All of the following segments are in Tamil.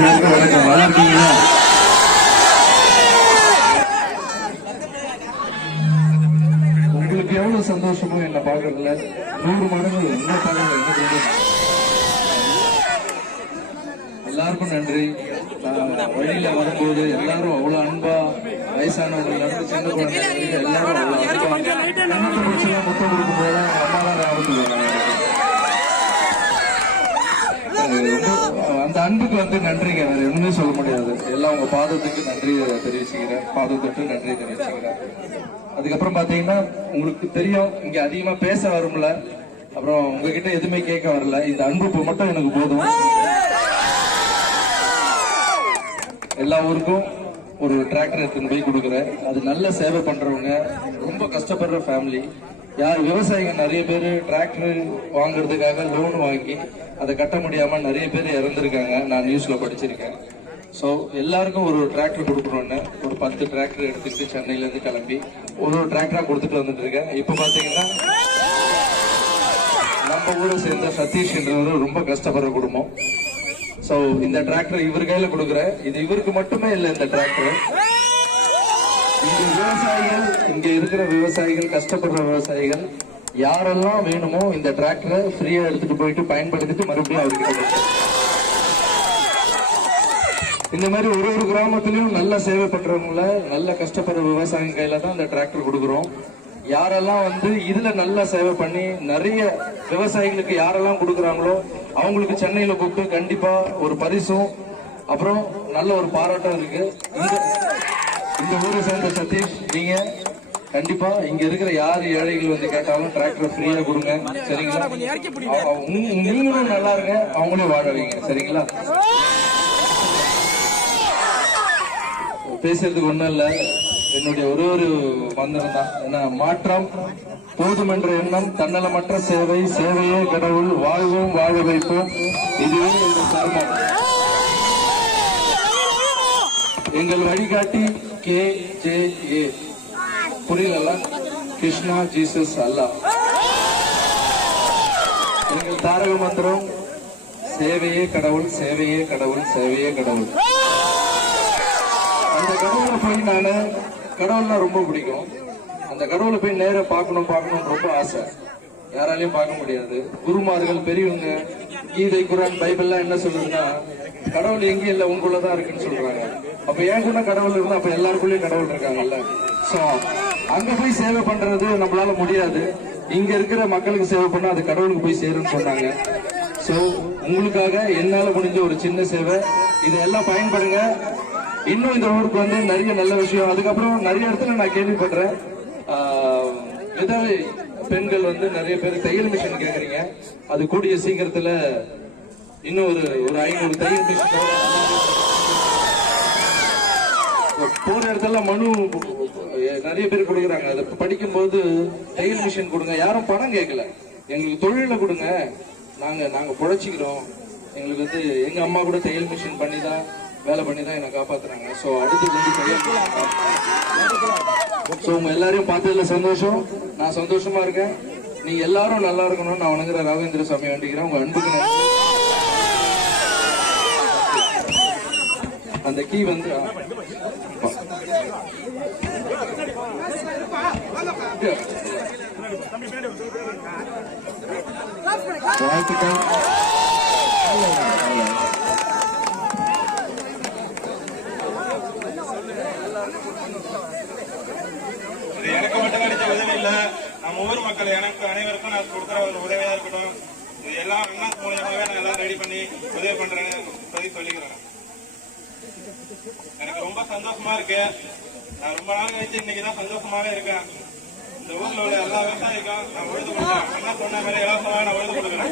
வணக்கம். நல்லா இருக்கீங்களா? உங்களுக்கு எவ்வளவு சந்தோஷமோ என்ன பாக்குறதுல 100 மடங்கு என்ன பாக்குறது என்ன. எல்லாருக்கும் நன்றி. வழியில வரும்போது எல்லாரும் அவ்வளவு அன்பா, வயசானவங்க இருந்து சின்ன குழந்தைங்க எல்லாரும் அவ்வளவு அன்பா கண்ணத்தை முடிச்செல்லாம் முத்தம் கொடுக்கும் போது அம்மா தான் ஞாபகத்துக்கு அந்த அன்புக்கு வந்து நன்றிங்க. வேற எதுவுமே சொல்ல முடியாது. எல்லாம் உங்க பாதத்துக்கு நன்றி தெரிவிச்சுக்கிறேன். பாதத்துக்கு நன்றி தெரிவிச்சுக்கிறேன். அதுக்கப்புறம் பாத்தீங்கன்னா உங்களுக்கு தெரியும், இங்க அதிகமா பேச வரும்ல, அப்புறம் உங்ககிட்ட எதுவுமே கேட்க வரல. இந்த அன்பு மட்டும் எனக்கு போதும். எல்லா ஊருக்கும் ஒரு டிராக்டர் எடுத்துன்னு போய் கொடுக்குறேன். அது நல்ல சேவை பண்றவங்க, ரொம்ப கஷ்டப்படுற ஃபேமிலி. யார் விவசாயிங்க நிறைய பேர் டிராக்டர் வாங்குறதுக்காக லோன் வாங்கி அதை கட்ட முடியாம நிறைய பேர் இறந்துருக்காங்க. நான் நியூஸ்ல படிச்சிருக்கேன். ஸோ எல்லாருக்கும் ஒரு டிராக்டர் கொடுக்கணும்னு ஒரு 10 டிராக்டர் எடுத்துட்டு சென்னையில இருந்து கிளம்பி ஒரு டிராக்டரா கொடுத்துட்டு வந்துட்டு இருக்கேன். இப்ப பாத்தீங்கன்னா நம்ம ஊரை சேர்ந்த சதீஷ்ன்றவர் ரொம்ப கஷ்டப்படுற குடும்பம். சோ இந்த டிராக்டர் இவர் கையில கொடுக்குறேன். இது இவருக்கு மட்டுமே இல்லை. இந்த டிராக்டர் இங்க விவசாயிகள், இங்க இருக்கிற விவசாயிகள், கஷ்டப்படுற விவசாயிகள் யாரெல்லாம் வேணுமோ இந்த டிராக்டரை ஃப்ரீயா எடுத்துட்டு போயிட்டு பயன்படுத்திட்டு மறுபடியும் அவருக்கு இந்த மாதிரி ஒரு கிராமத்திலையும் நல்ல சேவை பண்றவங்கள, நல்ல கஷ்டப்படுற விவசாயிகள் கையில தான் இந்த டிராக்டர் கொடுக்குறோம். யாரெல்லாம் வந்து இதுல நல்லா சேவை பண்ணி நிறைய விவசாயிகளுக்கு யாரெல்லாம் கொடுக்குறாங்களோ அவங்களுக்கு சென்னையில கூப்பிட்டு கண்டிப்பா ஒரு பரிசும் அப்புறம் நல்ல ஒரு பாராட்டம் இருக்கு. இந்த ஊரை சேர்ந்த சதீஷ், நீங்க கண்டிப்பா இங்க இருக்கிற யாரு ஏழைகள் வந்து கேட்டாலும் டிராக்டர் ஃப்ரீயா கொடுங்க. சரிங்களா? நீங்களும் நல்லா இருங்க, அவங்களையும் வாழ வைங்க. சரிங்களா? பேசுறதுக்கு ஒண்ணும் இல்ல, என்னுடைய ஒரு மந்திரம் தான். ஏன்னா மாற்றம் போதும் என்ற எண்ணம், தன்னலமற்ற சேவை, சேவையே கடவுள், வாழ்வோம் வாழ வைப்போம். இதுவே எங்கள் கர்மம். எங்கள் வழிகாட்டி KJA. புரியல? கிருஷ்ணா ஜீசஸ் அல்லா. எங்கள் தாரக மந்திரம் சேவையே கடவுள், சேவையே கடவுள், சேவையே கடவுள். அந்த கடவுளை போய் நானு, கடவுள்னா ரொம்ப பிடிக்கும். அந்த கடவுளை போய் நேர பார்க்கணும் ரொம்ப ஆசை. யாராலையும் பார்க்க முடியாது. குருமார்கள், பெரியவங்க, கீதை, குரான், பைபிள்லாம் என்ன சொல்லுதுன்னா கடவுள் எங்கேயும் இல்லை, உங்களுக்குள்ளதான் இருக்குன்னு சொல்றாங்க. அப்ப ஏன் கூட கடவுள் இருந்தா அப்ப எல்லாருக்குள்ளயும் கடவுள் இருக்காங்கல்ல. சோ அங்க போய் சேவை பண்றது நம்மளால முடியாது. இங்க இருக்கிற மக்களுக்கு சேவை பண்ணா அது கடவுளுக்கு போய் சேரும்னு சொன்னாங்க. சோ உங்களுக்காக என்னால முடிஞ்ச ஒரு சின்ன சேவை, இதெல்லாம் பயன்படுங்க. இன்னும் இந்த ஊருக்கு வந்து நிறைய நல்ல விஷயம். அதுக்கப்புறம் நிறைய இடத்துல நான் கேள்விப்படுறேன், விதவை பெண்கள் வந்து நிறைய பேர் தையல் மிஷின் கேக்குறீங்க. அது கூடிய சீக்கிரத்துல இன்னும் ஒரு 500 தையல் மிஷின் போற இடத்துல மனு நிறைய பேர் கொடுக்குறாங்க. அதை படிக்கும்போது தையல் மிஷின் கொடுங்க. யாரும் பணம் கேட்கல, எங்களுக்கு தொழில கொடுங்க, நாங்க பொழைச்சிக்கிறோம். எங்களுக்கு வந்து எங்க அம்மா கூட தையல் மிஷின் பண்ணிதான் வேலை பண்ணிதான் என்னை காப்பாத்துறாங்க. சோ அடுத்து சோ உங்க எல்லாரையும் பார்த்ததுல சந்தோஷம். நான் சந்தோஷமா இருக்கேன். நீங்க எல்லாரும் நல்லா இருக்கணும்னு நான் வணங்குற ராகவேந்திர சாமி வேண்டிக்கிறேன். உங்க அன்புக்கு நன்றி. அந்த கீ வந்து வாழ்த்துக்கள். எனக்கு மட்டும் கிடைச்ச உதவி இல்ல, நம்ம ஊர் மக்கள் எனக்கு அனைவருக்கும் நான் கொடுக்குற ஒரு உதவியா இருக்கட்டும். இது எல்லாம் அண்ணா மூலியமாவே நான் எல்லாம் ரெடி பண்ணி உதவி பண்றேன்னு சொல்லிக்கிறேன். எனக்கு ரொம்ப சந்தோஷமா இருக்கு. நான் ரொம்ப நாள் கழிச்சு இன்னைக்குதான் சந்தோஷமாவே இருக்கேன். இந்த ஊர்ல உள்ள எல்லா விவசாயிக்கும் நான் உழுது கொடுக்குறேன். அண்ணா சொன்ன மாதிரி இலவசமாக நான் உழுது கொடுக்குறேன்.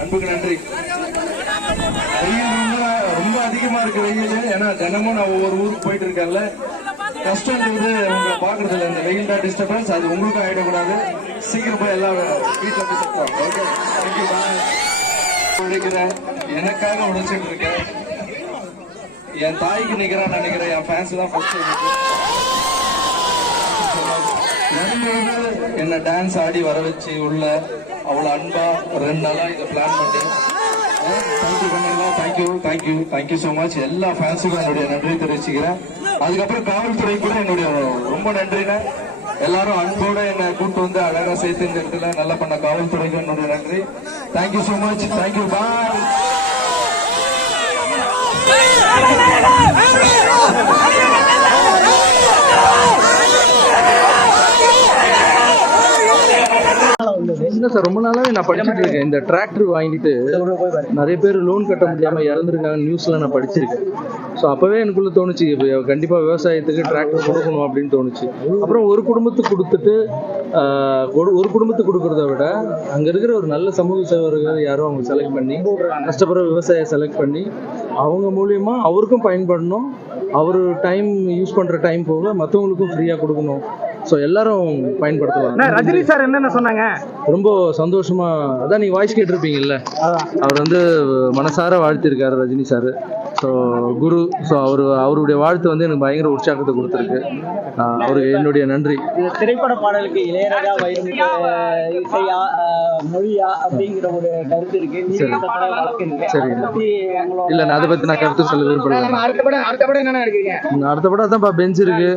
அன்புக்கு நன்றி. வெயில் ரொம்ப அதிகமா இருக்கு வெயில். ஏன்னா தினமும் நான் ஒவ்வொரு ஊருக்கு போயிட்டு இருக்கேன்ல, கஷ்டம்ன்றது உங்களை பாக்குறது இல்லை. இந்த வெயில் தான் டிஸ்டர்பன்ஸ், அது உங்களுக்கும் ஆயிடக்கூடாது. சீக்கிரம் போய் எல்லாம் வீட்டுல போய் உழைக்கிறேன், எனக்காக உழைச்சிட்டு இருக்கேன். என் தாய்க்கு நிக்கிறான்னு நினைக்கிறேன். என் ஃபேன்ஸ் தான் ஃபர்ஸ்ட். என்ன டான்ஸ் ஆடி வர வச்சு உள்ள அவ்வளவு அன்பா 2 நாளா இதை பிளான் பண்ணி தேங்க்யூ ஸோ மச். எல்லா ஃபேன்ஸுக்கும் என்னுடைய நன்றி தெரிவிச்சுக்கிறேன். அதுக்கப்புறம் காவல்துறை கூட என்னுடைய ரொம்ப நன்றிண்ணே. எல்லாரும் அன்போட என்னை கூப்பிட்டு வந்து அழகா சேர்த்து இந்த இடத்துல நல்லா பண்ண காவல்துறைக்கு என்னுடைய நன்றி. Thank you so much. தேங்க்யூ. பாய். என்ன சார், ரொம்ப நாளாவே நான் படிச்சுட்டு இருக்கேன். இந்த டிராக்டர் வாங்கிட்டு நிறைய பேர் லோன் கட்ட முடியாம இறந்துருக்காங்க நியூஸ்ல நான் படிச்சிருக்கேன். ஸோ அப்பவே எனக்குள்ள தோணுச்சு கண்டிப்பா விவசாயத்துக்கு டிராக்டர் கொடுக்கணும் அப்படின்னு தோணுச்சு. அப்புறம் ஒரு குடும்பத்துக்கு கொடுத்துட்டு ஒரு குடும்பத்துக்கு கொடுக்கறத விட அங்க இருக்கிற ஒரு நல்ல சமூக சேவர்கள் யாரும் அவங்க செலக்ட் பண்ணி கஷ்டப்படுற விவசாயியை செலக்ட் பண்ணி அவங்க மூலியமா அவருக்கும் பயன்படணும், அவர் டைம் யூஸ் பண்ற டைம் போக மற்றவங்களுக்கும் ஃப்ரீயா கொடுக்கணும். ஸோ எல்லாரும் பயன்படுத்தலாம். ரஜினி சார் என்னென்ன சொன்னாங்க? ரொம்ப சந்தோஷமா, அதான் நீங்க வாய்ஸ் கேட்டிருப்பீங்கல்ல, அவர் வந்து மனசார வாழ்த்திருக்காரு ரஜினி சார். ஸோ குரு, ஸோ அவருடைய வாழ்த்து வந்து எனக்கு பயங்கர உற்சாகத்தை கொடுத்துருக்கு. அவருக்கு என்னுடைய நன்றி. திரைப்பட பாடலுக்கு இளையராஜா இசையா மொழியா அப்படிங்கிற ஒரு கருத்து இருக்கு. சரி, இல்ல நான் அதை பத்தி நான் கருத்து சொல்ல விரும்பல. அடுத்த படம் என்ன நினைக்கிறீங்க? அடுத்த படம் அதான் பெஞ்ச் இருக்கு.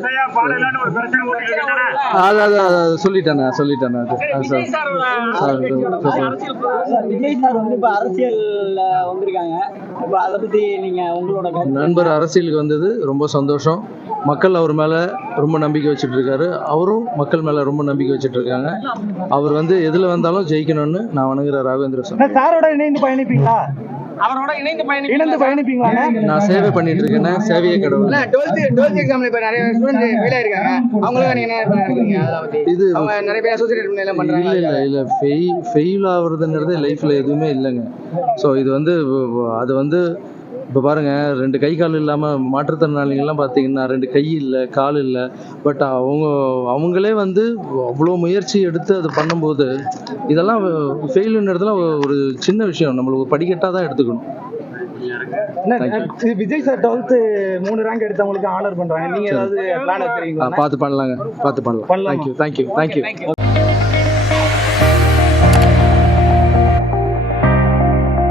சொல்லிட்டேன் விஜய் சார் வந்து இப்ப அரசியல்ல வந்திருக்காங்க. இப்ப அதை பத்தி நீங்க உங்களோட நண்பர் அரசியலுக்கு வந்தது ரொம்ப சந்தோஷம். மக்கள் அவர் மேல ரொம்ப நம்பிக்கை வச்சுட்டு இருக்காரு, அவரும் மக்கள் மேல ரொம்ப நம்பிக்கை வச்சுட்டு இருக்காங்க. அவர் வந்து எதுல வந்தாலும் ஜெயிக்கணும்னு நான் வணங்குற ராகவேந்திர சார். சாரோட இணைந்து பயணிப்பீங்களா? அவரோட இணைந்து பயணிப்பீங்களா? நான் சேவை பண்ணிட்டு இருக்கேன். சேவையே கடவுள். 12th எக்ஸாம்ல இப்ப நிறைய ஸ்டூடண்ட் ஃபெயில் ஆயிருக்காங்க. அவங்களுக்கு நீங்க என்ன நினைக்கிறீங்க? அதாவது இது அவங்க நிறைய பேர் அசோசியேட் எல்லாம் பண்றாங்க. இல்ல ஃபெயில் ஆகுறதுங்கிறது லைஃப்ல எதுவுமே இல்லைங்க. ஸோ இது வந்து அது வந்து இப்போ பாருங்க, 2 கை கால் இல்லாமல் மாற்றுத்திறனாளிகள்லாம் பார்த்தீங்கன்னா 2 கை இல்லை, கால் இல்லை. பட் அவங்களே வந்து அவ்வளோ முயற்சி எடுத்து அது பண்ணும்போது இதெல்லாம் ஃபெயிலுன்றதுலாம் ஒரு சின்ன விஷயம், நம்மளுக்கு படிக்கட்டாக தான் எடுத்துக்கணும். விஜய் சார் 12th 3 ரேங்க் எடுத்தவங்களுக்கு ஆனர் பண்றாங்க. நீங்க ஏதாவது பிளான் வச்சிருக்கீங்களா? பார்த்து பண்ணலாம். தேங்க்யூ.